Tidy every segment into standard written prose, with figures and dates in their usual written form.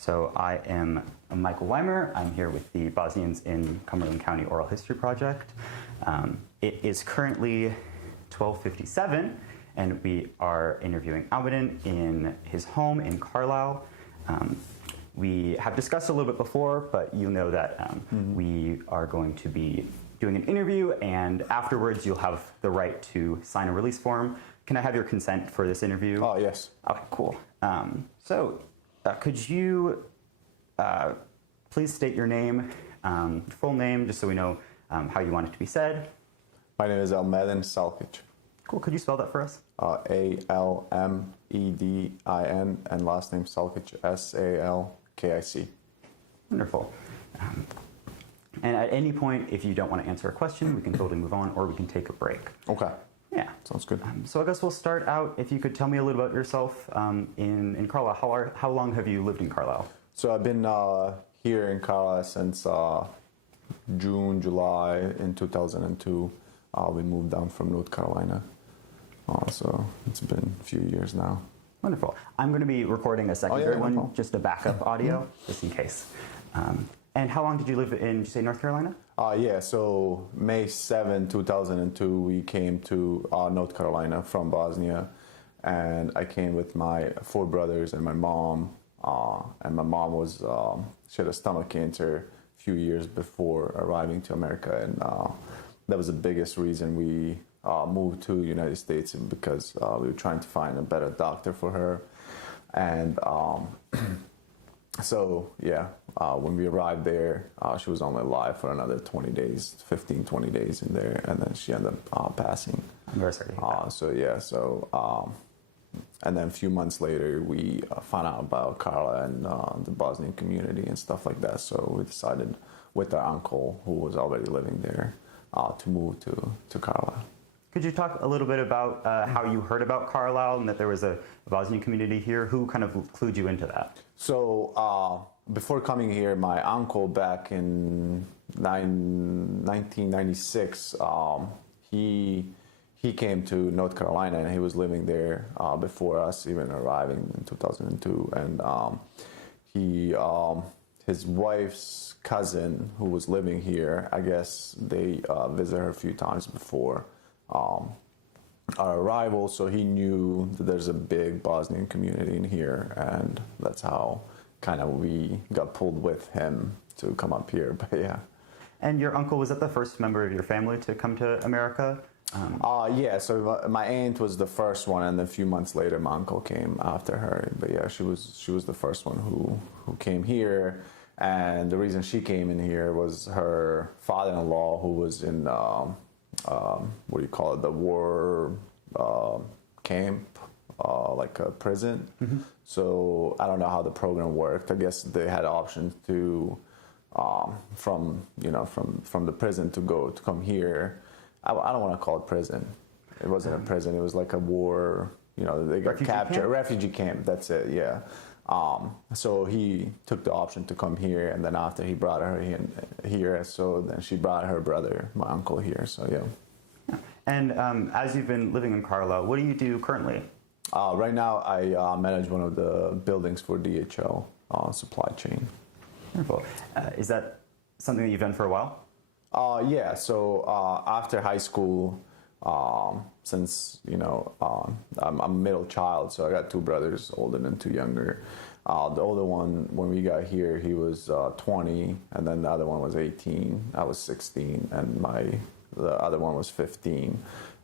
So I am Michael Weimer. I'm here with the Bosnians in Cumberland County Oral History Project. It is currently 12:57, and we are interviewing Almedin in his home in Carlisle. We have discussed a little bit before, but you know that we are going to be doing an interview, and afterwards you'll have the right to sign a release form. Can I have your consent for this interview? Oh, yes. Okay, cool. Could you please state your name, full name, just so we know how you want it to be said? My name is Almedin Salkic. Cool. Could you spell that for us? Almedin, and last name Salkic, Salkic. Wonderful. And at any point, if you don't want to answer a question, we can totally move on, or we can take a break. Okay. Yeah. Sounds good. So I guess we'll start out, if you could tell me a little about yourself in Carlisle. How long have you lived in Carlisle? So I've been here in Carlisle since June, July in 2002. We moved down from North Carolina. So it's been a few years now. Wonderful. I'm going to be recording a secondary one, just a backup audio, just in case. And how long did you live in, did you say North Carolina? So May 7, 2002, we came to North Carolina from Bosnia. And I came with my 4 brothers and my mom. And my mom she had a stomach cancer a few years before arriving to America. And that was the biggest reason we moved to the United States, because we were trying to find a better doctor for her. And when we arrived there, she was only alive for another 20 days, 15, 20 days in there, and then she ended up passing. I'm very sorry. And then a few months later, we found out about Carla and the Bosnian community and stuff like that. So we decided with our uncle, who was already living there, to move to Carla. Could you talk a little bit about how you heard about Carlisle and that there was a Bosnian community here? Who kind of clued you into that? So before coming here, my uncle back in 1996, he came to North Carolina, and he was living there before us even arriving in 2002. And his wife's cousin, who was living here, I guess they visited her a few times before our arrival, so he knew that there's a big Bosnian community in here, and that's how kind of we got pulled with him to come up here. But yeah. And your uncle, was that the first member of your family to come to America? So my aunt was the first one, and a few months later my uncle came after her. But yeah, she was the first one who came here. And the reason she came in here was her father-in-law, who was in the war camp, like a prison. Mm-hmm. So I don't know how the program worked. I guess they had options to from the prison to come here. I don't want to call it prison. It wasn't a prison. It was like a war. They got captured. Refugee camp. That's it. Yeah. So he took the option to come here, and then after he brought her here, so then she brought her brother, my uncle, here. So yeah. And as you've been living in Carlisle, what do you do currently? Right now, I manage one of the buildings for DHL supply chain. Wonderful. Is that something that you've done for a while? So after high school, since I'm a middle child, so I got 2 brothers, older and 2 younger. The older one, when we got here, he was 20, and then the other one was 18. I was 16, and the other one was 15,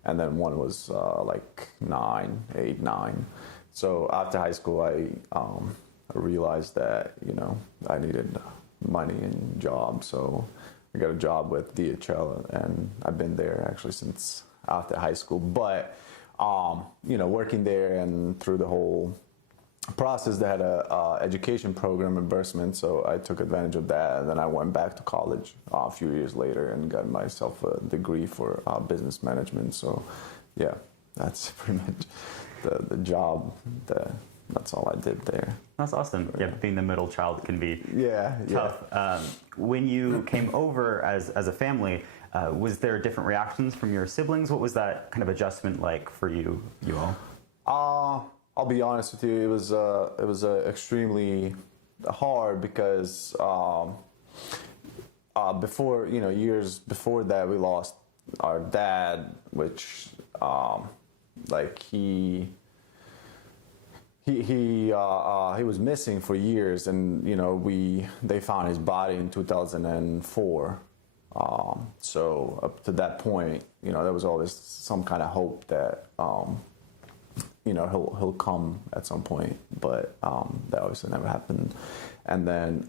and then one was like 9. So after high school, I realized that I needed money and job, so I got a job with DHL, and I've been there actually since after high school. But working there and through the whole process, they had a education program reimbursement, so I took advantage of that, and then I went back to college a few years later and got myself a degree for business management. So yeah, that's pretty much the job. That's all I did there. That's awesome. Yeah, being the middle child can be tough. Yeah. When you came over as a family, was there different reactions from your siblings? What was that kind of adjustment like for you all? I'll be honest with you. It was extremely hard because before, years before that, we lost our dad, which like he was missing for years, and they found his body in 2004. So up to that point, there was always some kind of hope that he'll come at some point, but that obviously never happened. And then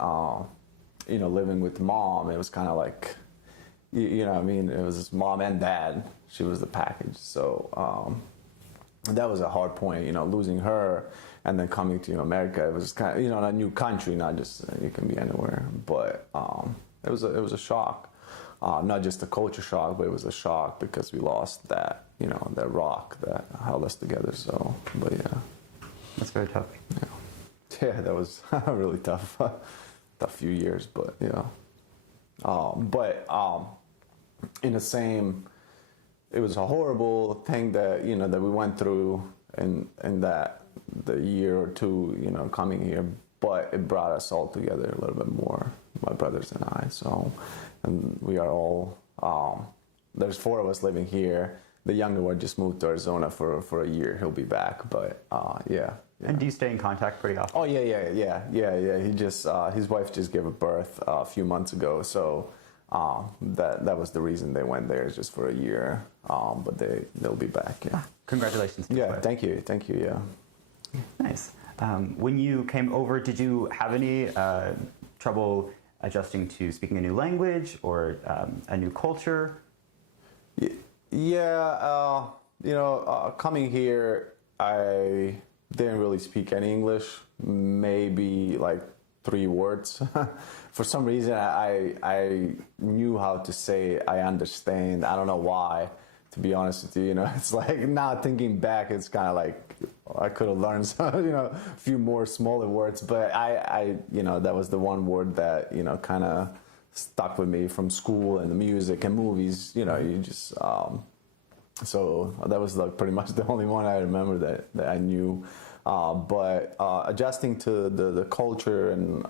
living with mom, it was kind of like, it was mom and dad. She was the package. So that was a hard point, losing her and then coming to America. It was kind of, a new country, not just you can be anywhere. But it was a shock, not just a culture shock, but it was a shock because we lost that, that rock that held us together. So, but yeah, that's very tough. Yeah, that was really tough. Tough few years, but in the same, it was a horrible thing that that we went through in that the year or two coming here, but it brought us all together a little bit more, my brothers and I. So, and we are all there's 4 of us living here. The younger one just moved to Arizona for a year. He'll be back, but yeah. And do you stay in contact pretty often? Oh yeah. He just his wife just gave birth a few months ago, so that was the reason they went there, just for a year. But they'll be back. Yeah. Congratulations. Yeah. Thank you. Yeah. Nice. When you came over, did you have any trouble adjusting to speaking a new language or a new culture? Yeah. Coming here, I didn't really speak any English, maybe like 3 words. For some reason, I knew how to say I understand. I don't know why, to be honest with you. It's like, now thinking back, it's kind of like I could have learned some, a few more smaller words, but I that was the one word that, kind of stuck with me from school and the music and movies. You just, so that was like pretty much the only one I remember that I knew. But adjusting to the culture and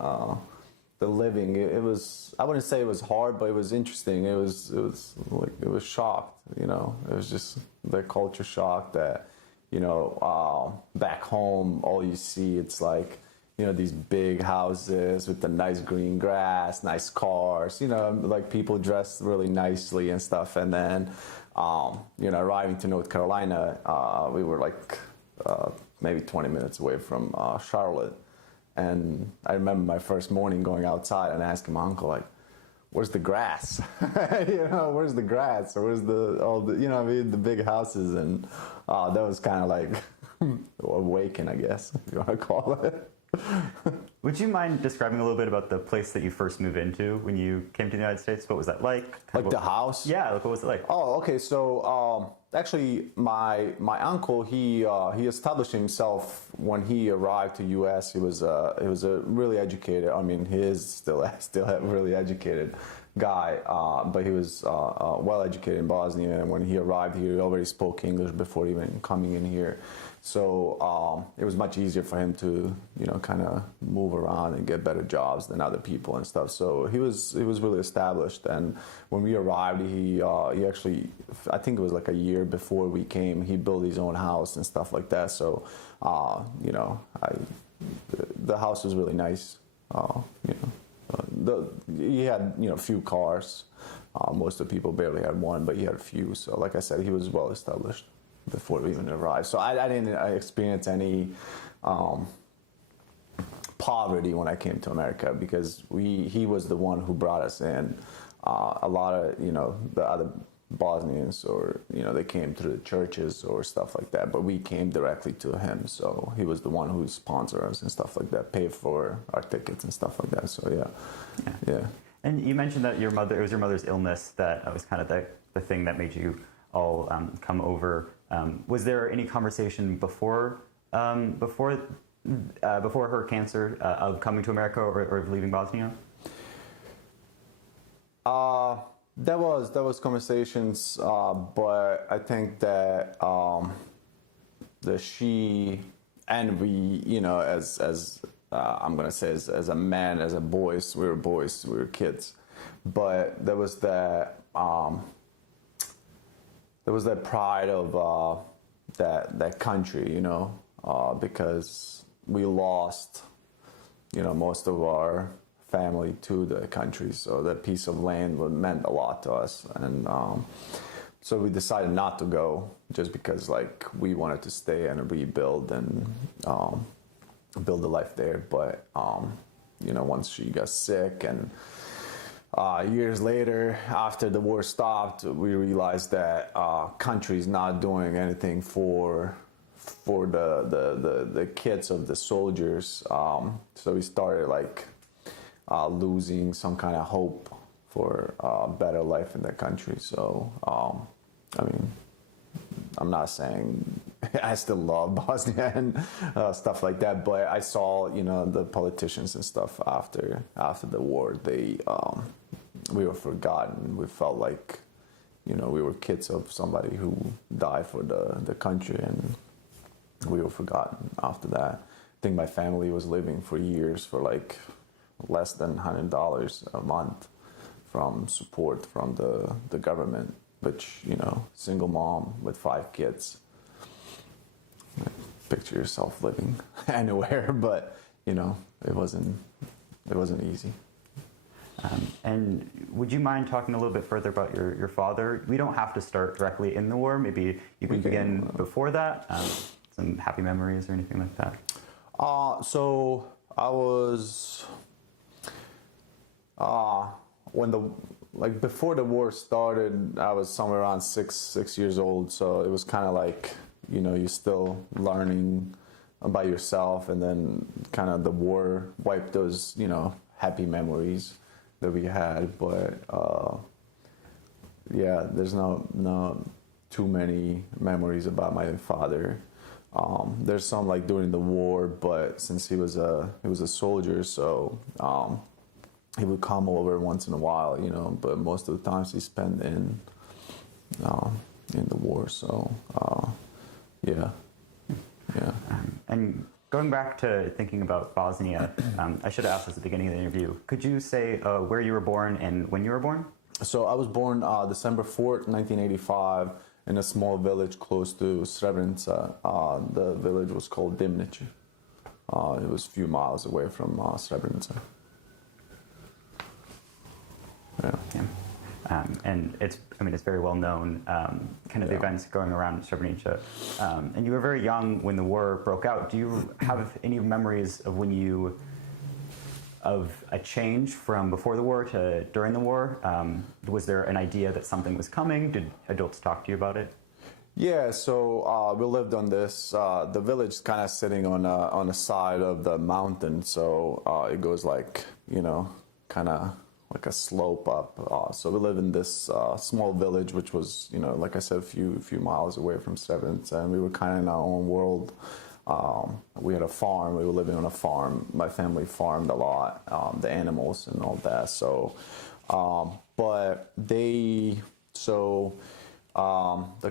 the living, it was, I wouldn't say it was hard, but it was interesting. It was like, it was shocked, it was just the culture shock that, back home, all you see, it's like, these big houses with the nice green grass, nice cars, like people dressed really nicely and stuff. And then, arriving to North Carolina, we were like maybe 20 minutes away from Charlotte. And I remember my first morning going outside and asking my uncle, like, where's the grass? Where's the grass? Or where's the big houses? And that was kind of like awaken, I guess, if you want to call it. Would you mind describing a little bit about the place that you first moved into when you came to the United States? What was that like? Like the house? Yeah, what was it like? Oh, okay. So actually, my uncle, he established himself when he arrived to U.S. He was a really educated. I mean, he is still a really educated guy, but he was well educated in Bosnia. And when he arrived here, he already spoke English before even coming in here. So it was much easier for him to, kind of move around and get better jobs than other people and stuff. So he was really established. And when we arrived, he actually, I think it was like a year before we came, he built his own house and stuff like that. So, the house was really nice. He had, a few cars. Most of the people barely had one, but he had a few. So like I said, he was well established before we even arrived. So I didn't experience any poverty when I came to America, because he was the one who brought us in. A lot of, the other Bosnians, or, they came through the churches or stuff like that, but we came directly to him. So he was the one who sponsored us and stuff like that, paid for our tickets and stuff like that. So yeah. And you mentioned that it was your mother's illness that was kind of the thing that made you all come over. Was there any conversation before her cancer of coming to America or of leaving Bosnia? There was conversations, but I think that she and we, as I'm gonna say as a man, as a boys, we were kids, but there was that pride of that country, you know, because we lost, you know, most of our family to the country, so that piece of land meant a lot to us, and so we decided not to go just because like we wanted to stay and rebuild and build a life there. But you know, once she got sick and years later, after the war stopped, we realized that country's not doing anything for the kids of the soldiers. So we started like losing some kind of hope for a better life in the country. So I mean, I'm not saying I still love Bosnia and stuff like that, but I saw, you know, the politicians and stuff after the war, we were forgotten. We felt like, you know, we were kids of somebody who died for the country, and we were forgotten after that. I think my family was living for years for like less than $100 a month from support from the government, which, you know, single mom with 5 kids. Picture yourself living anywhere, but, you know, it wasn't easy. And would you mind talking a little bit further about your father? We don't have to start directly in the war. Maybe you can begin before that. Some happy memories or anything like that. So I was before the war started, I was somewhere around six years old. So it was kind of like, you know, you're still learning by yourself, and then kind of the war wiped those, you know, happy memories that we had. But yeah, there's no too many memories about my father. There's some like during the war, but since he was a soldier, so he would come over once in a while, you know. But most of the times he spent in the war. So yeah. And going back to thinking about Bosnia, I should have asked this at the beginning of the interview. Could you say where you were born and when you were born? So I was born December 4th, 1985, in a small village close to Srebrenica. The village was called Dimnici. It was a few miles away from Srebrenica. Yeah. And it's very well known, kind of the events going around Srebrenica. And you were very young when the war broke out. Do you have any memories of a change from before the war to during the war? Was there an idea that something was coming? Did adults talk to you about it? Yeah, so we lived on this, the village is kind of sitting on the side of the mountain, so it goes like, you know, kind of like a slope up. So we live in this small village, which was, you know, like I said, a few miles away from Srebrenica, and we were kind of in our own world. We had a farm. We were living on a farm. My family farmed a lot, the animals and all that. So,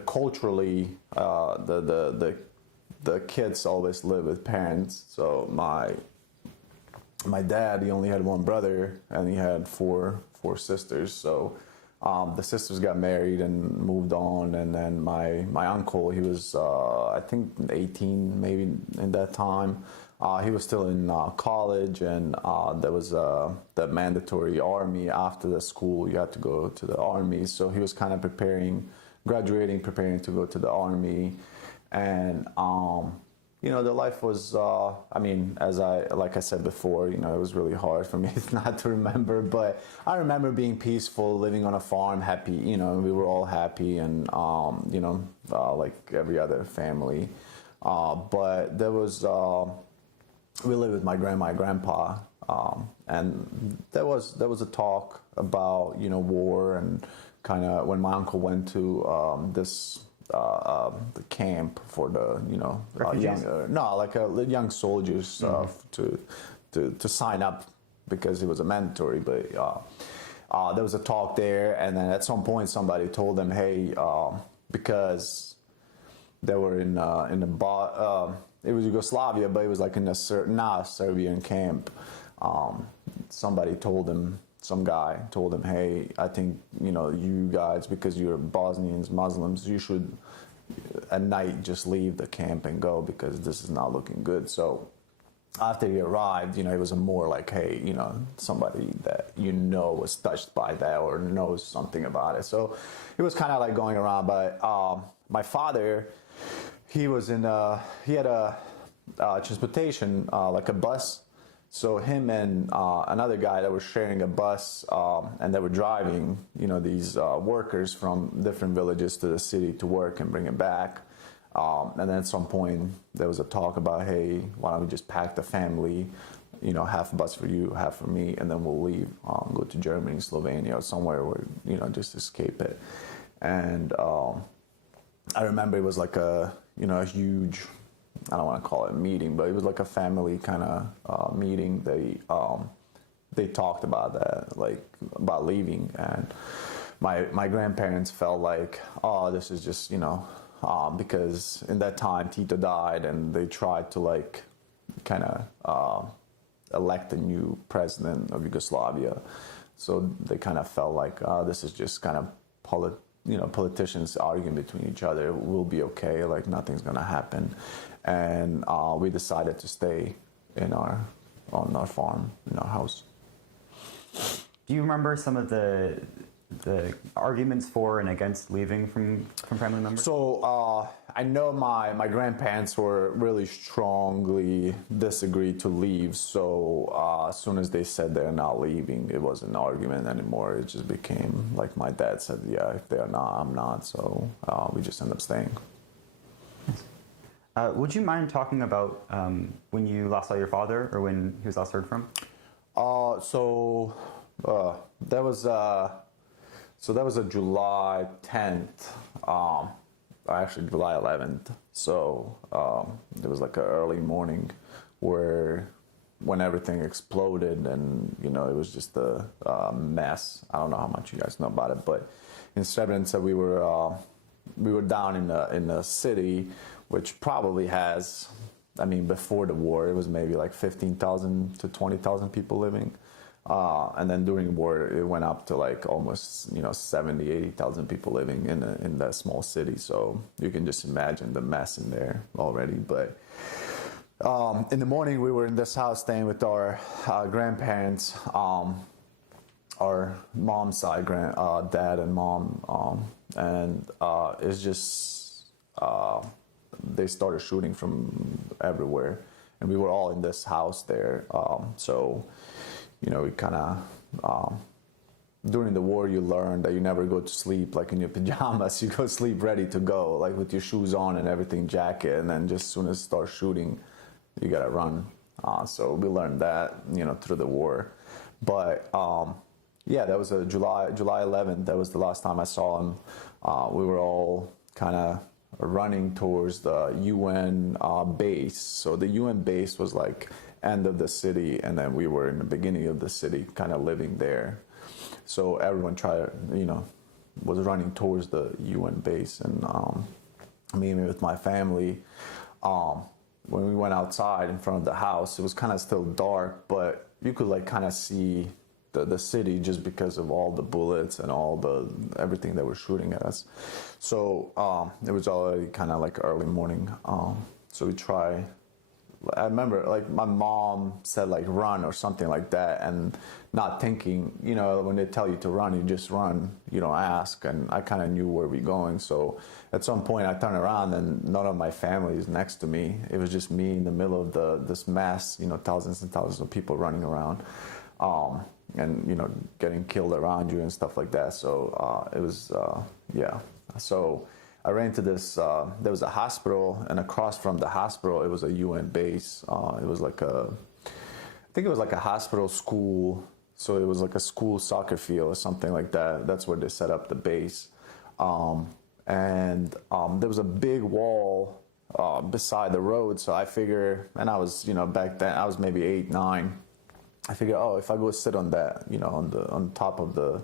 culturally, the kids always live with parents. So my dad, he only had one brother, and he had four sisters. So the sisters got married and moved on, and then my uncle, he was I think 18 maybe in that time. He was still in college, and there was the mandatory army after the school. You had to go to the army, so he was kind of preparing to go to the army, and you know, the life was, like I said before, you know, it was really hard for me not to remember, but I remember being peaceful, living on a farm, happy, you know, we were all happy, and, you know, like every other family. But there was, we lived with my grandma and grandpa, and there was a talk about, you know, war, and kind of when my uncle went to the camp for the, you know, young soldiers to sign up, because it was a mandatory. But there was a talk there, and then at some point somebody told them, hey, because they were in it was Yugoslavia, but it was like in a not a Serbian camp. Somebody told him, some guy told him, hey, I think, you know, you guys, because you're Bosnians, Muslims, you should at night just leave the camp and go because this is not looking good. So after he arrived, you know, it was more like, hey, you know, somebody that you know was touched by that or knows something about it. So it was kind of like going around. But my father, he was in he had a transportation, like a bus. So him and another guy that was sharing a bus, and they were driving, you know, these workers from different villages to the city to work and bring it back. And then at some point there was a talk about, hey, why don't we just pack the family, you know, half a bus for you, half for me, and then we'll leave, go to Germany, Slovenia, or somewhere where, you know, just escape it. And I remember it was like a, you know, a huge, I don't want to call it a meeting, but it was like a family kind of meeting. They talked about that, like about leaving, and my grandparents felt like, oh, this is just, you know, because in that time Tito died, and they tried to like kind of elect a new president of Yugoslavia, so they kind of felt like, this is just kind of politicians arguing between each other. We'll be okay, like nothing's gonna happen. And we decided to stay on our farm, in our house. Do you remember some of the arguments for and against leaving from family members? So I know my grandparents were really strongly disagreed to leave. So as soon as they said they're not leaving, it wasn't an argument anymore. It just became like my dad said, yeah, if they're not, I'm not. So we just ended up staying. Would you mind talking about when you last saw your father, or when he was last heard from? That was a July 10th, actually July 11th. So it was like an early morning when everything exploded, and you know, it was just a mess. I don't know how much you guys know about it, but in Srebrenica we were down in the city, which probably has, I mean, before the war, it was maybe like 15,000 to 20,000 people living. And then during the war, it went up to like almost, you know, 70, 80,000 people living in that small city. So you can just imagine the mess in there already. But in the morning, we were in this house staying with our grandparents, our mom's side, dad and mom. And it's just... they started shooting from everywhere, and we were all in this house there. So, you know, we kind of, during the war, you learn that you never go to sleep like in your pajamas. You go to sleep ready to go, like with your shoes on and everything, jacket, and then just as soon as it starts shooting, you gotta run. So we learned that, you know, through the war. But yeah, that was a July 11th. That was the last time I saw him. We were all kind of running towards the UN base. So the UN base was like end of the city, and then we were in the beginning of the city, kind of living there. So everyone was running towards the UN base, and me with my family, when we went outside in front of the house, it was kind of still dark, but you could like kind of see the city just because of all the bullets and everything that were shooting at us. So it was already kind of like early morning. So I remember like my mom said like run or something like that, and not thinking, you know, when they tell you to run, you just run, you don't ask. And I kind of knew where we're going. So at some point I turned around and none of my family is next to me. It was just me in the middle of this mass, you know, thousands and thousands of people running around. And, you know, getting killed around you and stuff like that. So it was, yeah. So I ran to this, there was a hospital, and across from the hospital, it was a UN base. It was like I think it was like a hospital school. So it was like a school soccer field or something like that. That's where they set up the base. And there was a big wall beside the road. So I figure, and I was, you know, back then, I was maybe 8, 9. I figured, if I go sit on that, you know, on top of the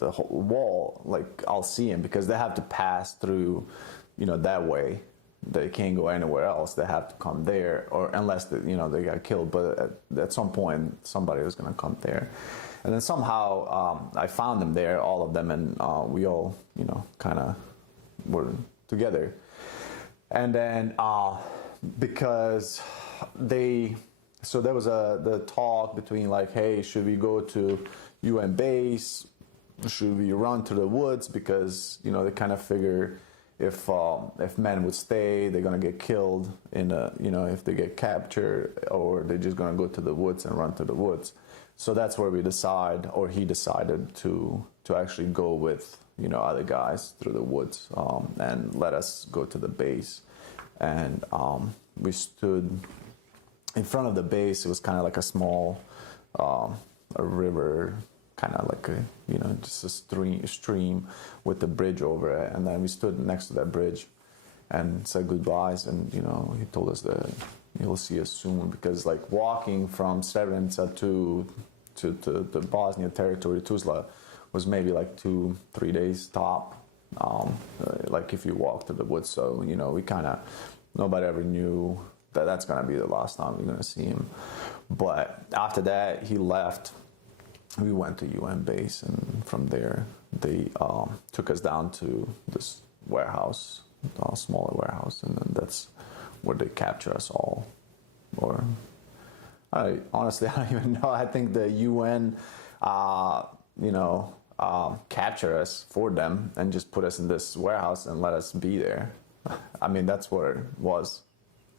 whole wall, like I'll see him, because they have to pass through, you know, that way. they can't go anywhere else. They have to come there, or unless they, they got killed. But at some point, somebody was going to come there. And then somehow I found them there, all of them, and we all, kind of were together. And then because so there was the talk between like, hey, should we go to UN base? Should we run to the woods? Because they kind of figure if men would stay, they're gonna get killed if they get captured, or they're just gonna go to the woods and run to the woods. So that's where he decided to actually go with other guys through the woods and let us go to the base. And we stood in front of the base. It was kind of like a small a river, kind of like just a stream with the bridge over it. And then we stood next to that bridge and said goodbyes. And he told us that he'll see us soon, because like walking from Srebrenica to the Bosnian territory, Tuzla, was maybe like 2-3 days top. Like if you walk to the woods, so we kind of, nobody ever knew that that's gonna be the last time we're gonna see him. But after that, he left. We went to UN base, and from there they took us down to this warehouse, a smaller warehouse, and then that's where they capture us all. Or honestly, I don't even know. I think the UN, capture us for them and just put us in this warehouse and let us be there. I mean, that's what it was,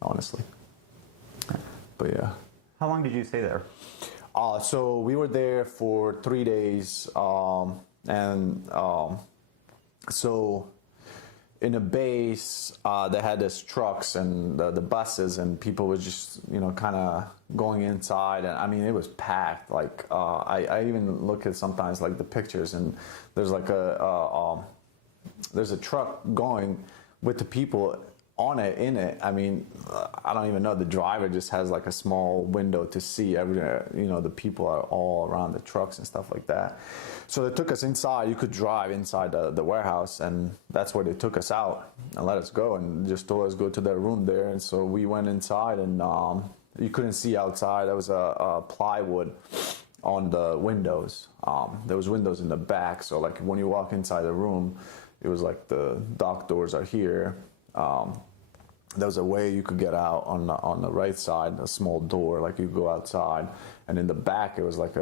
honestly. But yeah. How long did you stay there? So we were there for 3 days, so in a base, they had these trucks and the buses, and people were just, kind of going inside. And I mean, it was packed. Like, I even look at sometimes like the pictures, and there's like there's a truck going with the people on it, in it. I mean, I don't even know. The driver just has like a small window to see everywhere. The people are all around the trucks and stuff like that. So they took us inside. You could drive inside the warehouse, and that's where they took us out and let us go, and just told us go to their room there. And so we went inside, and you couldn't see outside. There was a plywood on the windows. There was windows in the back, so like when you walk inside the room, it was like the dock doors are here. There was a way you could get out on the right side, a small door, like you go outside, and in the back it was like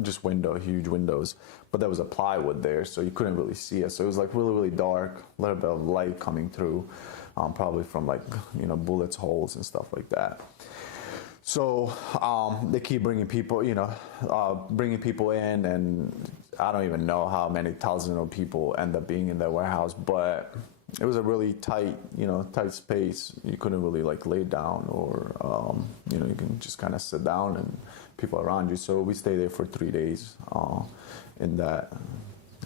just window, huge windows, but there was a plywood there, so you couldn't really see it. So it was like really, really dark, a little bit of light coming through, probably from like bullets holes and stuff like that. So they keep bringing people, bringing people in, and I don't even know how many thousands of people end up being in that warehouse, but it was a really tight space. You couldn't really like lay down, or you can just kind of sit down and people around you. So we stayed there for 3 days in that,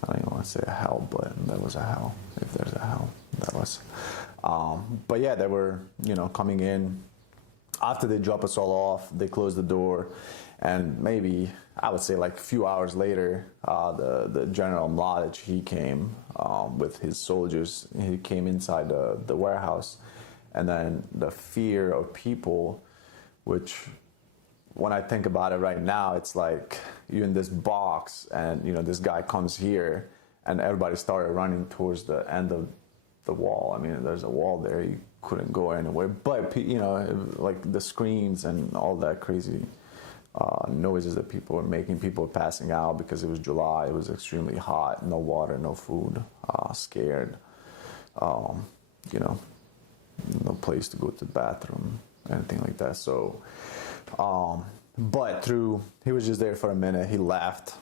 I don't even want to say a hell, but that was a hell, if there's a hell, that was. But yeah, they were coming in. After they drop us all off, they close the door, and maybe I would say like a few hours later, the General Mladic, he came with his soldiers. He came inside the warehouse, and then the fear of people, which when I think about it right now, it's like you're in this box, and this guy comes here, and everybody started running towards the end of the wall. I mean, there's a wall there. You couldn't go anywhere, but like the screams and all that crazy noises that people were making, people were passing out because it was July. It was extremely hot, no water, no food, scared, no place to go to the bathroom, anything like that. So, but he was just there for a minute. He left.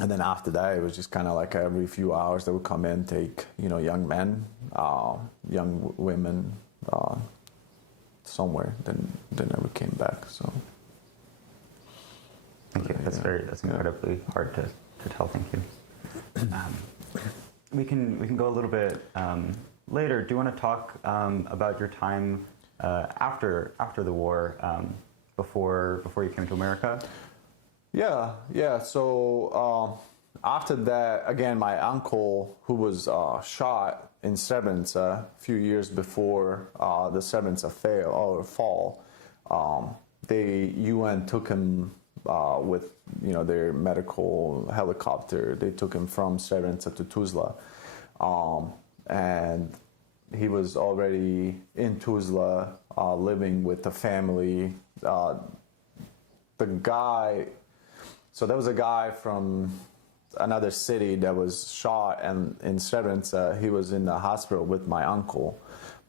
And then after that, it was just kind of like every few hours they would come in, take, young men, young women, somewhere. Then they never came back. So. Thank you. That's incredibly hard to tell. Thank you. We can go a little bit later. Do you want to talk about your time after the war, before you came to America? Yeah. So after that, again, my uncle, who was shot, in Srebrenica, a few years before the Srebrenica fall, the UN took him with their medical helicopter. They took him from Srebrenica to Tuzla, and he was already in Tuzla, living with the family. The guy, so there was a guy from another city that was shot, and in Srebrenica, he was in the hospital with my uncle,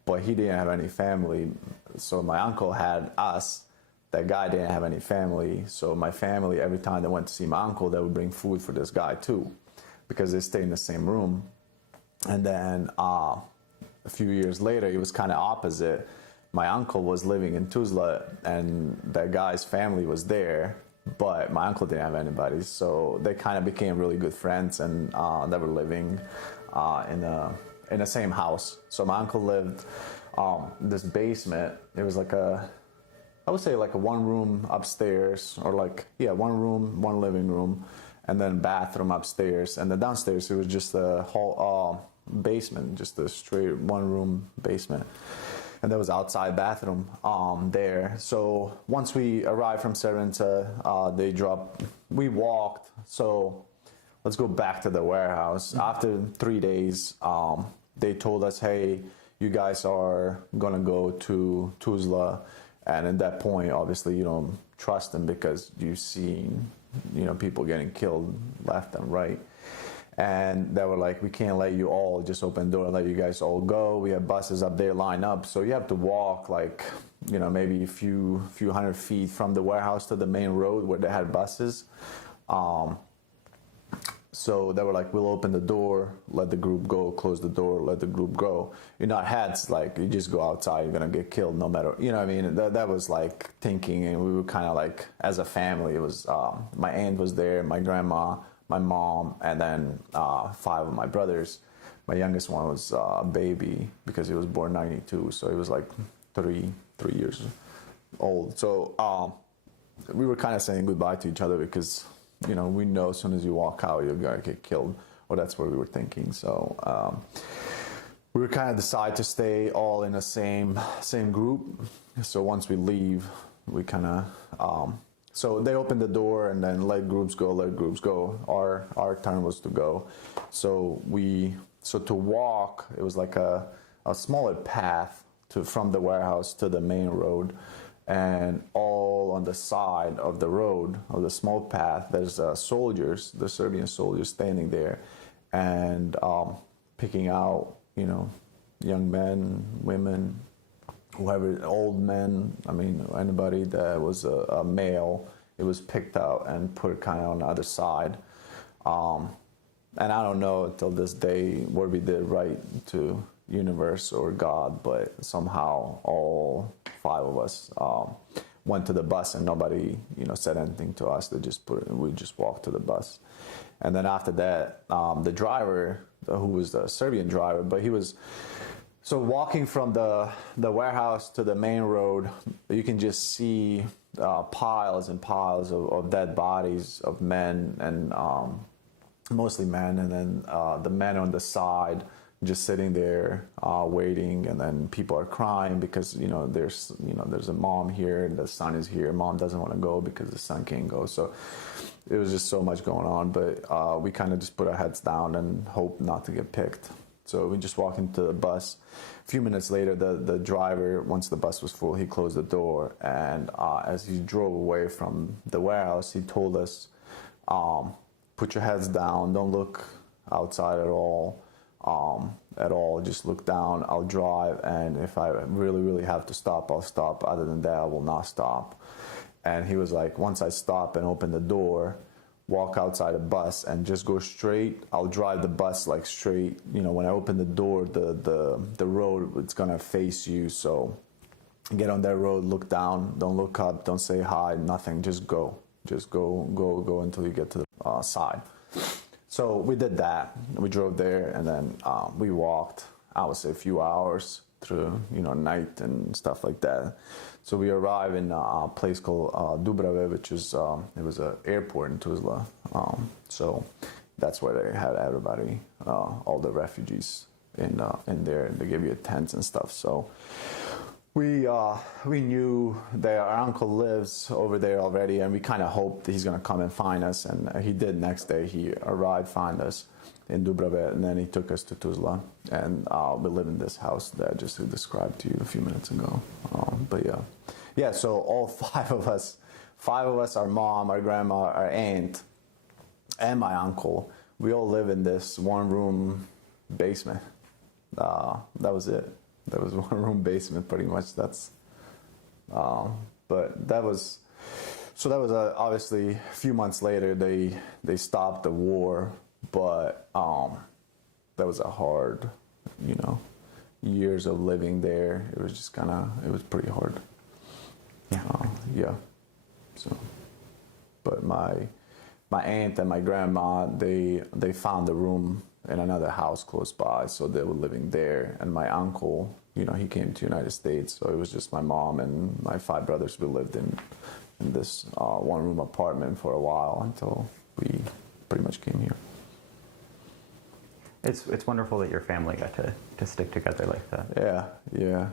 but he didn't have any family. So my uncle had us. That guy didn't have any family. So my family, every time they went to see my uncle, they would bring food for this guy too, because they stayed in the same room. And then a few years later, it was kind of opposite. My uncle was living in Tuzla, and that guy's family was there, but my uncle didn't have anybody. So they kind of became really good friends, and they were living in the same house. So my uncle lived this basement. It was like I would say like a one room upstairs, or one room, one living room, and then bathroom upstairs. And the downstairs, it was just a whole basement, just a straight one room basement. And there was outside bathroom there. So once we arrived from Srebrenica, we walked. So let's go back to the warehouse. After 3 days, they told us, hey, you guys are gonna go to Tuzla. And at that point, obviously, you don't trust them because you've seen, people getting killed left and right. And they were like, we can't let you all just open the door and let you guys all go. We have buses up there lined up. So you have to walk maybe a few hundred feet from the warehouse to the main road where they had buses. So they were like, we'll open the door, let the group go, close the door, let the group go. In our heads, like, you just go outside, you're going to get killed no matter, that was like thinking. And we were kind of like, as a family, it was, my aunt was there, my grandma, my mom, and then 5 of my brothers. My youngest one was a baby because he was born 92. So he was like three years old. So we were kind of saying goodbye to each other because, we know as soon as you walk out, you're going to get killed. Or that's what we were thinking. So we were kind of decide to stay all in the same group. So once we leave, we kind of, so they opened the door and then let groups go. Our turn was to go. So to walk, it was like a smaller path from the warehouse to the main road. And all on the side of the road, of the small path, there's soldiers, the Serbian soldiers standing there and picking out, young men, women, whoever, old men, anybody that was a male, it was picked out and put kind of on the other side. And I don't know till this day what we did right to universe or God, but somehow all 5 of us went to the bus and nobody, said anything to us. We just walked to the bus. And then after that, the driver, who was the Serbian driver, but he was, so walking from the warehouse to the main road, you can just see piles and piles of dead bodies of men, and mostly men, and then the men on the side just sitting there waiting, and then people are crying because there's a mom here and the son is here. Mom doesn't want to go because the son can't go. So it was just so much going on, but we kind of just put our heads down and hope not to get picked. So we just walked into the bus. A few minutes later, the driver, once the bus was full, he closed the door, and as he drove away from the warehouse, he told us, put your heads down, don't look outside at all. Just look down. I'll drive, and if I really, really have to stop, I'll stop. Other than that, I will not stop. And he was like, once I stop and open the door, walk outside the bus and just go straight. I'll drive the bus like straight. When I open the door, the road, it's gonna face you. So get on that road, look down, don't look up, don't say hi, nothing. Just go until you get to the side. So we did that. We drove there, and then we walked, I would say, a few hours through, night and stuff like that. So we arrived in a place called Dubrave, which is, it was an airport in Tuzla. So that's where they had everybody, all the refugees in there, and they give you tents and stuff. So we knew that our uncle lives over there already, and we kind of hoped that he's gonna come and find us, and he did. Next day he arrived, find us in Dubrave, and then he took us to Tuzla, and we live in this house that I just described to you a few minutes ago. But yeah. So all five of us, our mom, our grandma, our aunt, and my uncle, we all live in this one-room basement. That was it. That was one-room basement, pretty much. But that was obviously a few months later. They stopped the war, but that was a hard, years of living there. It was just it was pretty hard. Yeah. So, but my aunt and my grandma, they found a room in another house close by, so they were living there. And my uncle, he came to the United States, so it was just my mom and my 5 brothers. We lived in this one-room apartment for a while until we pretty much came here. It's wonderful that your family got to stick together like that. Yeah.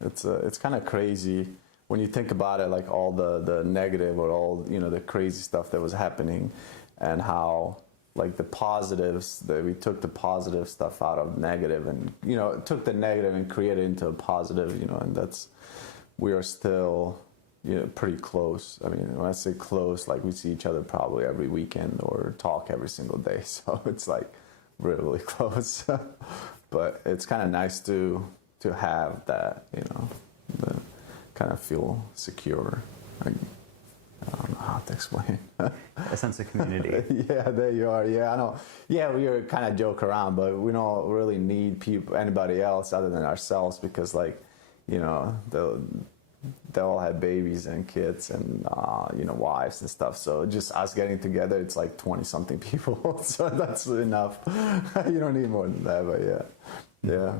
It's kind of crazy when you think about it, like all the negative or all the crazy stuff that was happening, and how like the positives, that we took the positive stuff out of negative, and took the negative and created it into a positive, and we are still pretty close. I mean, when I say close, like we see each other probably every weekend or talk every single day, so it's like really close. But it's kind of nice to have that, kind of feel secure. I don't know how to explain. A sense of community. Yeah, there you are. Yeah, I know. Yeah, we were kind of joke around, but we don't really need anybody else other than ourselves, because they all have babies and kids and wives and stuff. So just us getting together, it's like 20-something people. So that's enough. You don't need more than that. But yeah.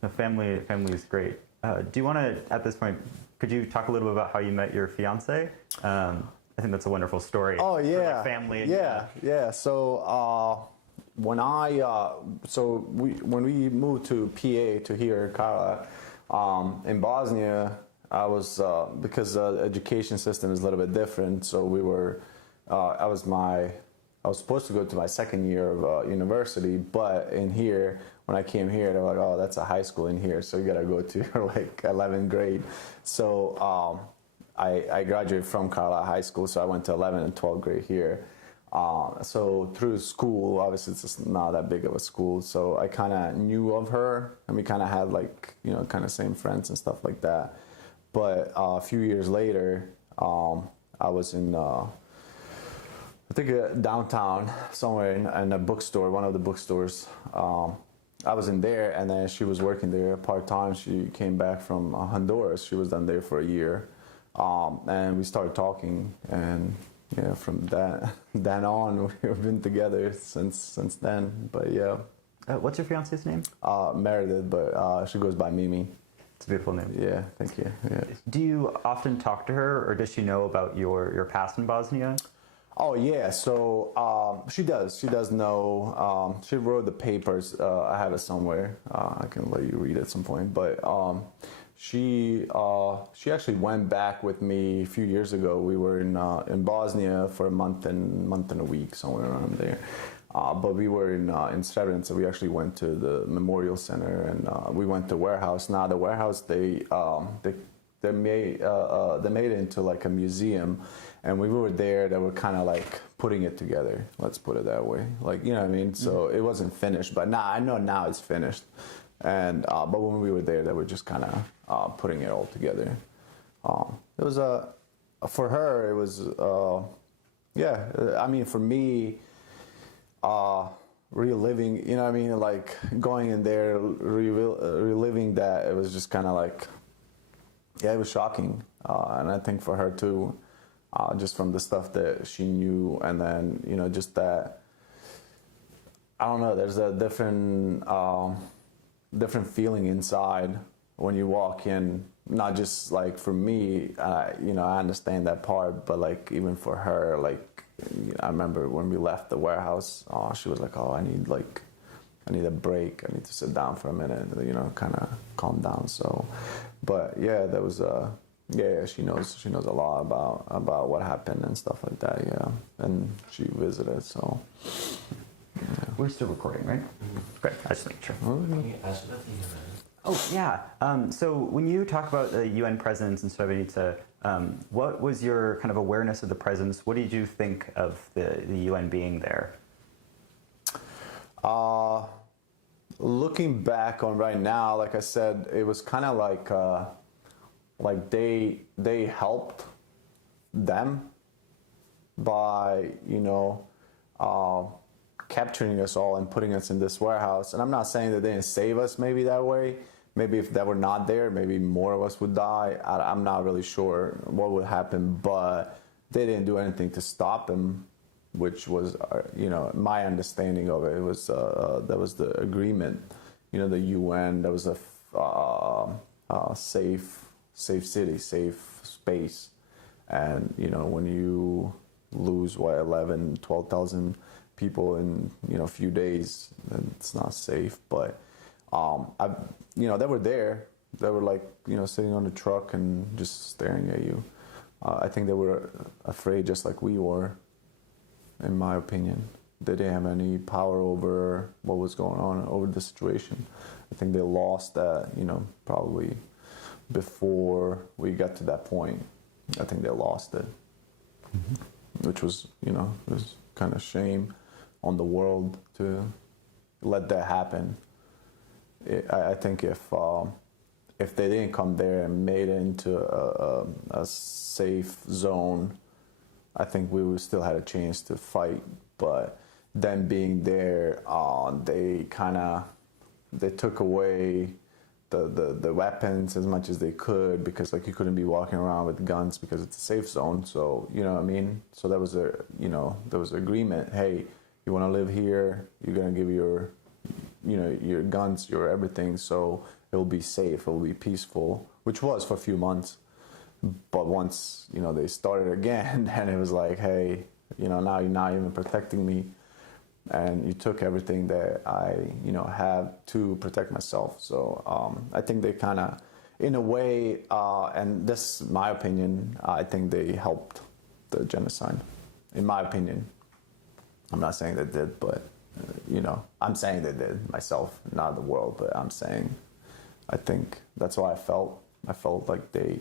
The family is great. Do you want to, at this point, could you talk a little bit about how you met your fiance? I think that's a wonderful story. Oh yeah, for family. Yeah. So when we moved to PA, to here, Carlisle, in Bosnia, I was because the education system is a little bit different. So we were, I was supposed to go to my second year of university, but in here, when I came here, they were like, "Oh, that's a high school in here, so you gotta go to your 11th grade." So I graduated from Carlisle High School, so I went to 11th and 12th grade here. So through school, obviously it's just not that big of a school, so I kind of knew of her, and we kind of had kind of same friends and stuff like that. But a few years later, I was in I think downtown somewhere in a bookstore, one of the bookstores. I was in there, and then she was working there part-time. She came back from Honduras. She was done there for a year. And we started talking, and from then on, we've been together since then. But yeah. What's your fiance's name? Meredith, but she goes by Mimi. It's a beautiful name. Yeah, thank you. Yeah. Do you often talk to her, or does she know about your past in Bosnia? Oh yeah, so she does. She does know. She wrote the papers. I have it somewhere. I can let you read it at some point. But she actually went back with me a few years ago. We were in Bosnia for a month and a week, somewhere around there. But we were in Srebrenica. We actually went to the memorial center, and we went to warehouse. Now the warehouse they made it into like a museum. And when we were there, they were kind of like putting it together. Let's put it that way. Like, you know what I mean? So it wasn't finished, but now I know now it's finished. And but when we were there, they were just kind of putting it all together. It was for her. It was I mean, for me, reliving. You know what I mean? Like going in there, reliving that. It was just kind of like, it was shocking. And I think for her too. Just from the stuff that she knew, and then just that, I don't know, there's a different feeling inside when you walk in. Not just like for me, I understand that part, but like even for her, like I remember when we left the warehouse, she was like, "Oh, I I need a break. I need to sit down for a minute, you know, kind of calm down. So, but yeah, that was yeah, she knows a lot about what happened and stuff like that. Yeah, and she visited. So yeah. We're still recording, right? Great. I just make sure. Can you ask about the UN? Oh yeah. So when you talk about the UN presence in Srebrenica, what was your kind of awareness of the presence? What did you think of the UN being there? Looking back on right now, like I said, it was kind of like they helped them by, you know, capturing us all and putting us in this warehouse. And I'm not saying that they didn't save us maybe that way. Maybe if that were not there, maybe more of us would die. I'm not really sure what would happen, but they didn't do anything to stop them, which was, you know, my understanding of it. It was that was the agreement, you know, the UN. That was a safe city, safe space, and you know, when you lose 12,000 people in, you know, a few days, it's not safe. But you know, they were there. They were like, you know, sitting on the truck and just staring at you. I think they were afraid, just like we were. In my opinion, they didn't have any power over what was going on, over the situation. I think they lost that, you know, probably before we got to that point. I think they lost it, which was, you know, it was kind of shame on the world to let that happen. I think if they didn't come there and made it into a safe zone, I think we would still had a chance to fight. But them being there, they took away the weapons as much as they could, because like you couldn't be walking around with guns because it's a safe zone. So you know what I mean. So there was an agreement. Hey, you want to live here? You're gonna give your, you know, your guns, your everything. So it will be safe. It will be peaceful, which was for a few months. But once, you know, they started again, then it was like, hey, you know, now you're not even protecting me, and you took everything that I, you know, have to protect myself. So I think they kind of, in a way, and this is my opinion, I think they helped the genocide, in my opinion. I'm not saying they did, but, you know, I'm saying they did myself, not the world, but I'm saying, I think that's how I felt. I felt like they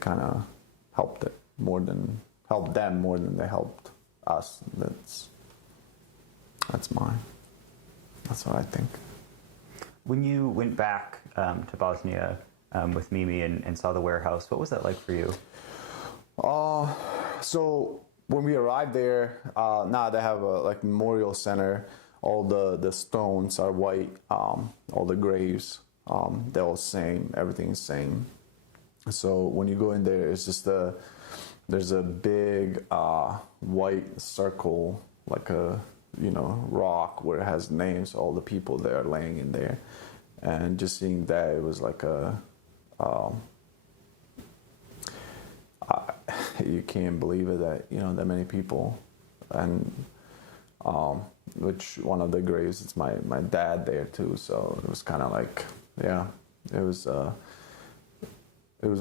kind of helped them more than they helped us. That's what I think. When you went back to Bosnia with Mimi and saw the warehouse, what was that like for you? So when we arrived there, now they have a like memorial center. All the stones are white. All the graves, they're all same. Everything's same. So when you go in there, it's just there's a big white circle, like a, you know, rock where it has names, all the people that are laying in there. And just seeing that, it was like you can't believe it that, you know, that many people. And which one of the graves, it's my dad there too. So it was kind of like, yeah, it was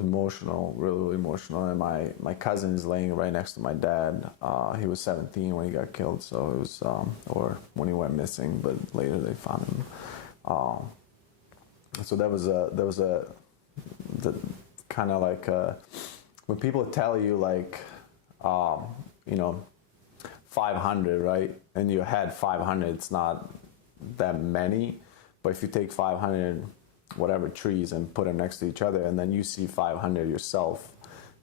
emotional, really emotional. And my cousin is laying right next to my dad. He was 17 when he got killed, so it was, or when he went missing, but later they found him. So that was a kind of like when people tell you like, you know, 500, right? And you had 500, it's not that many, but if you take 500 whatever trees and put them next to each other, and then you see 500 yourself,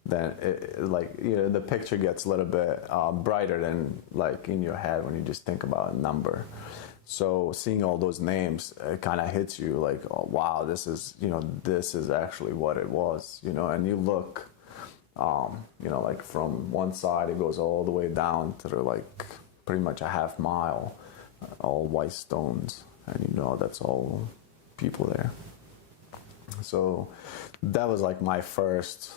then like, you know, the picture gets a little bit brighter than like in your head when you just think about a number. So seeing all those names, it kind of hits you like, oh wow, this is, you know, this is actually what it was, you know. And you look, you know, like from one side it goes all the way down to the, like pretty much a half mile, all white stones, and you know that's all people there. So that was like my first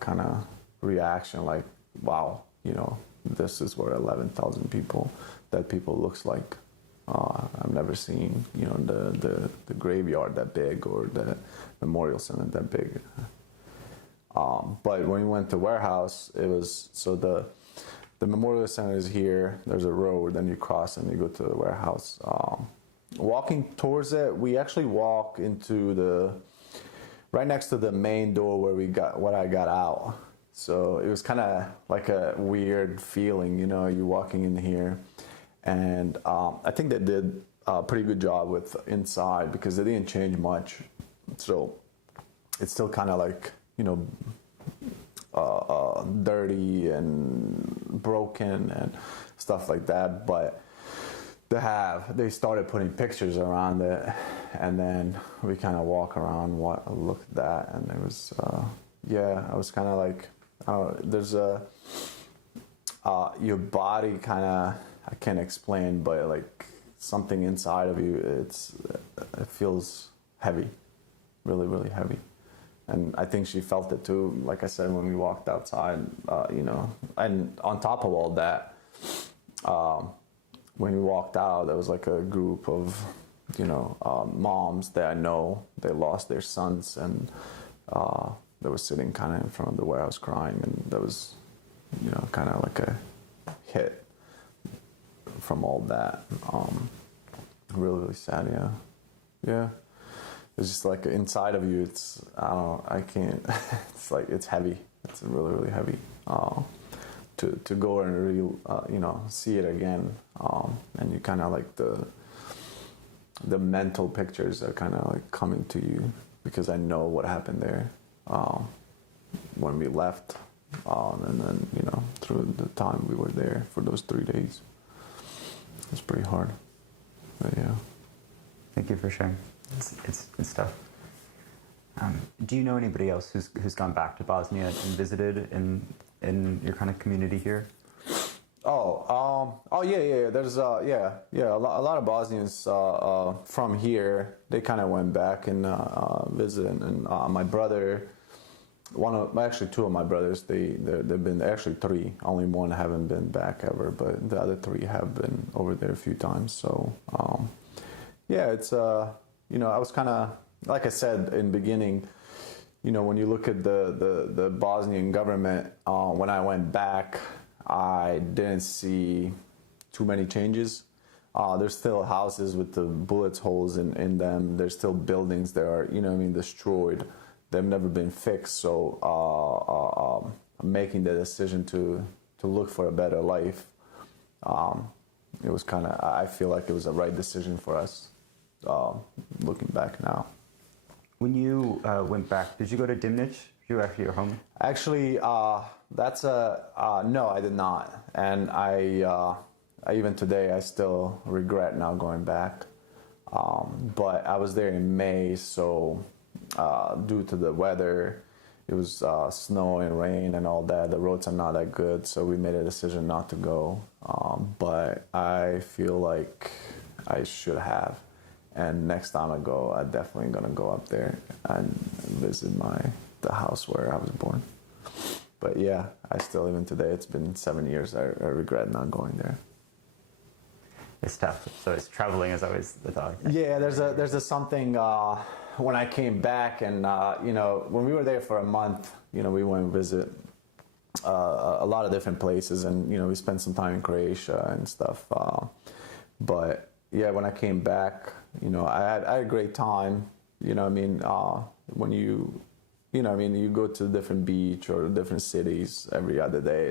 kind of reaction, like, wow, you know, this is where 11,000 people, that people looks like. I've never seen, you know, the graveyard that big or the memorial center that big. But when we went to warehouse, it was, so the memorial center is here, there's a road, then you cross and you go to the warehouse. Walking towards it, we actually walk into right next to the main door where I got out. So it was kind of like a weird feeling, you know, you walking in here. And I think they did a pretty good job with inside because they didn't change much. So it's still kind of like, you know, dirty and broken and stuff like that. But they started putting pictures around it, and then we kind of walk around, look at that, and it was, I was kind of like, there's your body kind of, I can't explain, but like something inside of you, it feels heavy, really, really heavy. And I think she felt it too, like I said, when we walked outside, you know. And on top of all that, when we walked out, there was like a group of, you know, moms that I know, they lost their sons, and they were sitting kind of in front of the warehouse crying, and that was, you know, kind of like a hit from all that. Really, really sad, yeah. Yeah. It's just like inside of you, it's, I don't know, I can't, it's like, it's heavy. It's really, really heavy. To go and really, you know, see it again. And you kind of like the mental pictures are kind of like coming to you because I know what happened there when we left. And then, you know, through the time we were there for those 3 days. It's pretty hard. But yeah. Thank you for sharing. It's tough. Do you know anybody else who's gone back to Bosnia and visited in your kind of community here? Yeah. There's a lot of Bosnians from here. They kind of went back and visited. And my brother, actually two of my brothers, they've been, actually three. Only one haven't been back ever, but the other three have been over there a few times. So yeah, it's you know, I was kind of, like I said in the beginning, you know, when you look at the Bosnian government, when I went back, I didn't see too many changes. There's still houses with the bullet holes in them. There's still buildings that are, you know what I mean, destroyed. They've never been fixed. So making the decision to look for a better life, it was kind of, I feel like it was a right decision for us, looking back now. When you went back, did you go to Dimnici? You were actually your home? Actually, no, I did not. And I even today, I still regret not going back. But I was there in May, so due to the weather, it was snow and rain and all that. The roads are not that good, so we made a decision not to go. But I feel like I should have. And next time I go, I'm definitely gonna go up there and visit the house where I was born. But yeah, I still, even today, it's been 7 years, I regret not going there. It's tough. So it's traveling is always the thought. Yeah, there's a something when I came back, and you know, when we were there for a month, you know, we went and visit a lot of different places, and you know, we spent some time in Croatia and stuff. But yeah, when I came back, you know, I had a great time. You know, I mean, when you know, I mean, you go to a different beach or different cities every other day,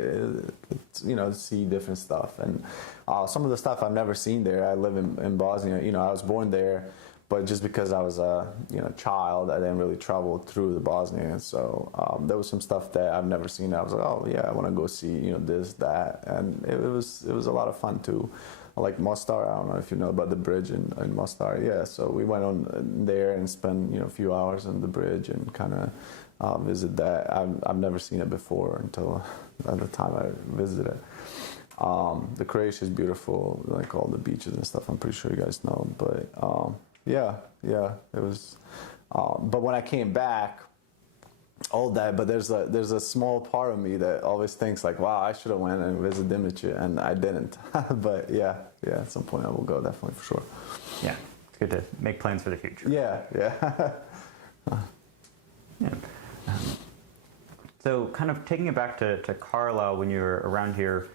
it's, you know, see different stuff. And some of the stuff I've never seen there. I live in Bosnia. You know, I was born there, but just because I was a, you know, child, I didn't really travel through the Bosnia. So there was some stuff that I've never seen. I was like, oh yeah, I want to go see, you know, this, that, and it was a lot of fun too. Like Mostar, I don't know if you know about the bridge in Mostar. Yeah, so we went on there and spent, you know, a few hours on the bridge and kind of visit that. I've never seen it before until at the time I visited. The Croatia is beautiful, like all the beaches and stuff. I'm pretty sure you guys know. But yeah, it was. But when I came back, all that, but there's a small part of me that always thinks like, wow, I should have went and visited Dimnici, and I didn't. But yeah, at some point I will go, definitely, for sure. Yeah, it's good to make plans for the future. Yeah. Yeah. So kind of taking it back to Carlisle when you were around here,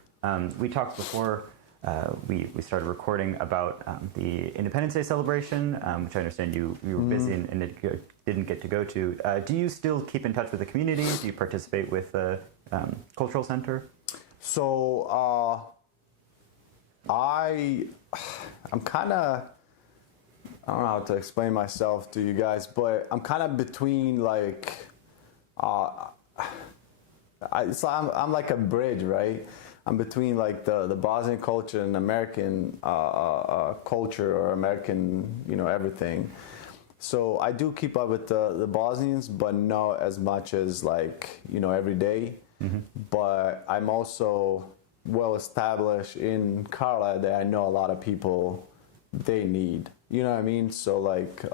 we talked before we started recording about the Independence Day celebration, which I understand you were busy and didn't get to go to. Do you still keep in touch with the community? Do you participate with the cultural center? So I'm kind of, I don't know how to explain myself to you guys, but I'm kind of between like, I'm like a bridge, right? I'm between like the Bosnian culture and American culture, or American, everything. So I do keep up with the Bosnians, but not as much as like, every day. Mm-hmm. But I'm also well established in Carlisle that I know a lot of people they need. You know what I mean? So like,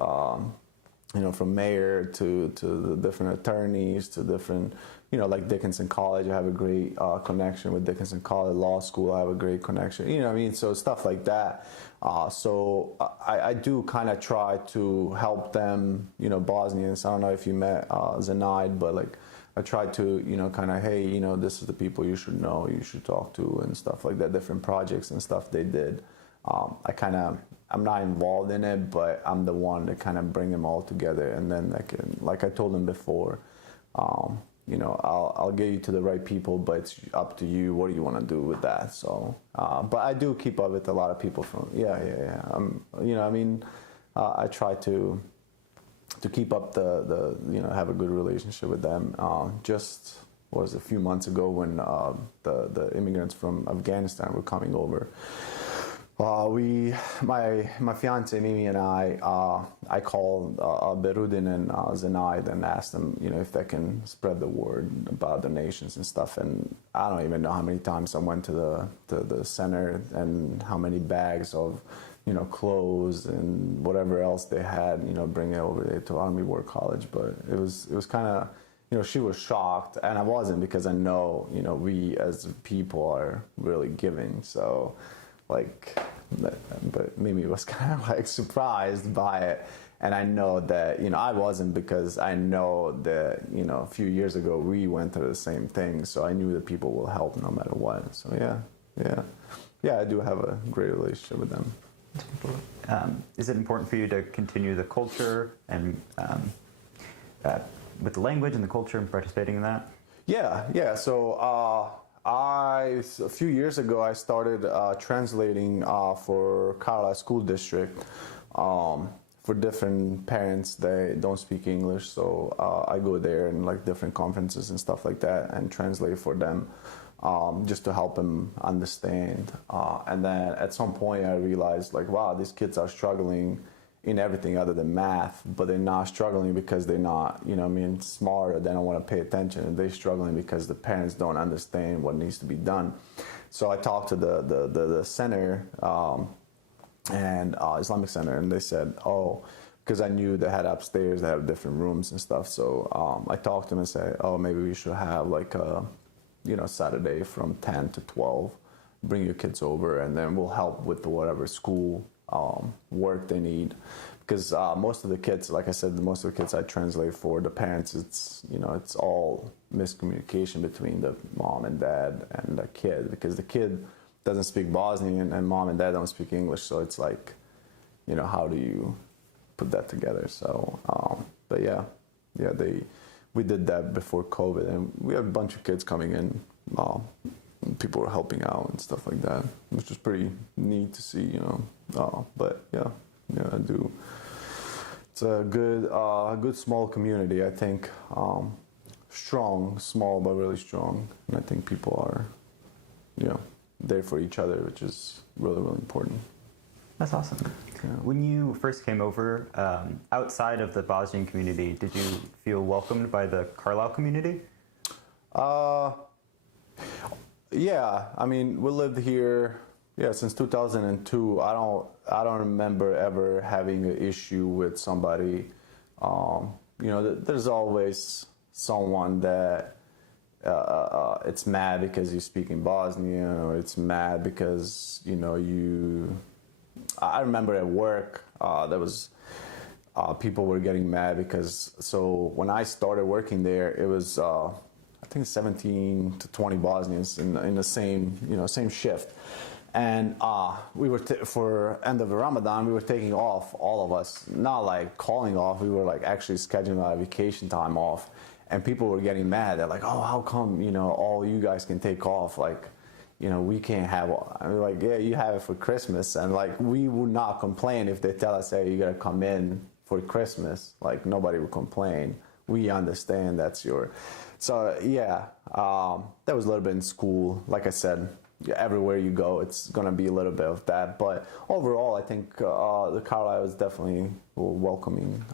from mayor to the different attorneys to different, like Dickinson College, I have a great connection with Dickinson College. Law school, I have a great connection. You know what I mean? So stuff like that. So I do kind of try to help them, Bosnians. I don't know if you met Zenaid, but like I try to, kind of, hey, this is the people you should know, you should talk to, and stuff like that, different projects and stuff they did. I'm not involved in it, but I'm the one that kind of bring them all together. And then like I told them before, I'll get you to the right people, but it's up to you. What do you want to do with that? So, but I do keep up with a lot of people from, I try to keep up the have a good relationship with them. Just was a few months ago when the immigrants from Afghanistan were coming over. My fiance Mimi and I called Berudin and Zenaid and asked them, if they can spread the word about donations and stuff. And I don't even know how many times I went to the center and how many bags of, clothes and whatever else they had, bring it over there to Army War College. But it was kind of, she was shocked, and I wasn't, because I know, we as people are really giving. So. But Mimi was kind of like surprised by it, and I know that I wasn't, because I know that a few years ago we went through the same thing, so I knew that people will help no matter what. So yeah, I do have a great relationship with them. Is it important for you to continue the culture and with the language and the culture and participating in that? Yeah. So. A few years ago, I started translating for Carlisle School District for different parents that don't speak English. So I go there and like different conferences and stuff like that and translate for them just to help them understand. And then at some point, I realized like, wow, these kids are struggling in everything other than math, but they're not struggling because they're not, smart, or they don't want to pay attention. They're struggling because the parents don't understand what needs to be done. So I talked to the center and Islamic Center, and they said, because I knew they had upstairs, they have different rooms and stuff. So I talked to them and said, maybe we should have like a, Saturday from 10 to 12, bring your kids over, and then we'll help with whatever school work they need, because most of the kids, like I said, most of the kids I translate for, the parents, it's all miscommunication between the mom and dad and the kid, because the kid doesn't speak Bosnian and mom and dad don't speak English, so it's like, how do you put that together? So, but we did that before COVID, and we had a bunch of kids coming in. People were helping out and stuff like that, which was pretty neat to see, but yeah, I do. It's a good small community, I think. Strong, small, but really strong. And I think people are, there for each other, which is really, really important. That's awesome. Yeah. When you first came over, outside of the Bosnian community, did you feel welcomed by the Carlisle community? Yeah, I mean, we lived here, since 2002. I don't remember ever having an issue with somebody. There's always someone that it's mad because you speak in Bosnian, or it's mad because you. I remember at work there was people were getting mad because when I started working there, it was I think 17 to 20 Bosnians in the same shift. And we were for end of the Ramadan, we were taking off, all of us, not like calling off. We were like actually scheduling our vacation time off, and people were getting mad. They're like, "Oh, how come all you guys can take off? Like, we can't have." I mean, like, yeah, you have it for Christmas, and like we would not complain if they tell us, "Hey, you gotta come in for Christmas." Like nobody would complain. We understand that's your. So yeah, that was a little bit in school. Like I said. Everywhere you go, it's going to be a little bit of that. But overall, I think the Carlisle is definitely a welcoming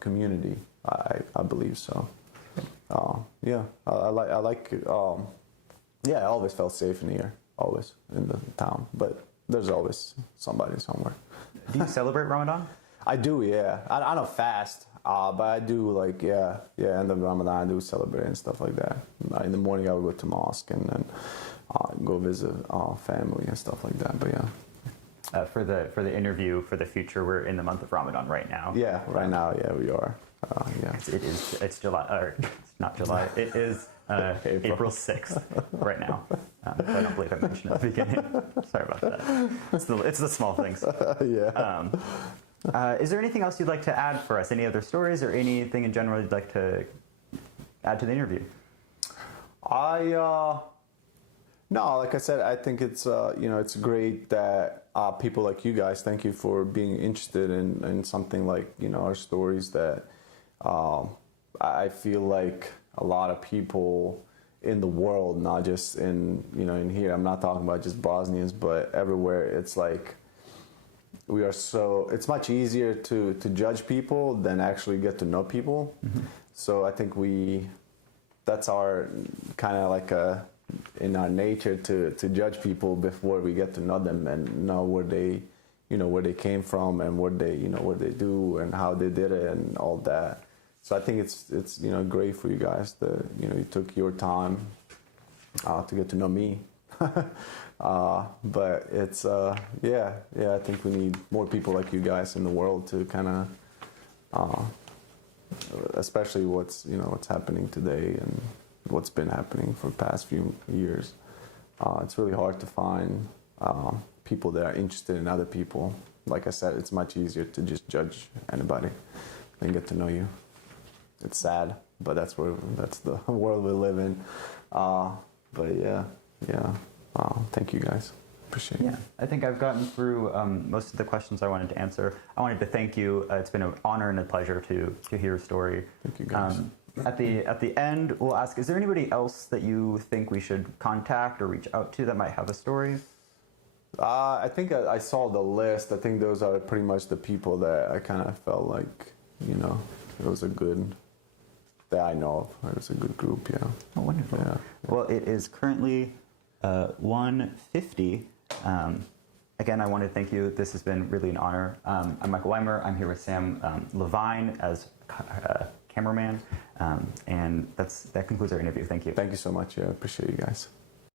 community. I believe so. Yeah, I like. Yeah, I always felt safe in here, always in the town. But there's always somebody somewhere. Do you celebrate Ramadan? I do, yeah. I don't fast, but I do like end of Ramadan I do celebrate and stuff like that. In the morning I would go to mosque and then go visit family and stuff like that. But yeah. For the interview for the future, we're in the month of Ramadan right now. Yeah, right now, yeah, we are. Yeah. It's July, or it's not July. It is April 6th right now. I don't believe I mentioned at the beginning. Sorry about that. It's the small things. Yeah. Is there anything else you'd like to add for us? Any other stories or anything in general you'd like to add to the interview? No, like I said, I think it's it's great that people like you guys. Thank you for being interested in something like our stories. That I feel like a lot of people in the world, not just in here. I'm not talking about just Bosnians, but everywhere. It's like we are so. It's much easier to judge people than actually get to know people. Mm-hmm. So I think that's our kind of like in our nature to judge people before we get to know them and know where they came from and what they do and how they did it and all that. So I think it's great for you guys that you took your time to get to know me. But it's I think we need more people like you guys in the world to kind of especially what's happening today and what's been happening for the past few years. It's really hard to find people that are interested in other people. Like I said, it's much easier to just judge anybody than get to know you. It's sad, but that's the world we live in. But yeah. Thank you guys. Appreciate it. Yeah, I think I've gotten through most of the questions I wanted to answer. I wanted to thank you. It's been an honor and a pleasure to hear your story. Thank you guys. At the end, we'll ask, is there anybody else that you think we should contact or reach out to that might have a story? I think I saw the list. I think those are pretty much the people that I kind of felt like, it was a good, that I know of. It was a good group, yeah. Oh, wonderful. Yeah. Well, it is currently 1:50. Again, I want to thank you. This has been really an honor. I'm Michael Weimer. I'm here with Sam Levine as cameraman. And that concludes our interview. Thank you. Thank you so much. Yeah, I appreciate you guys.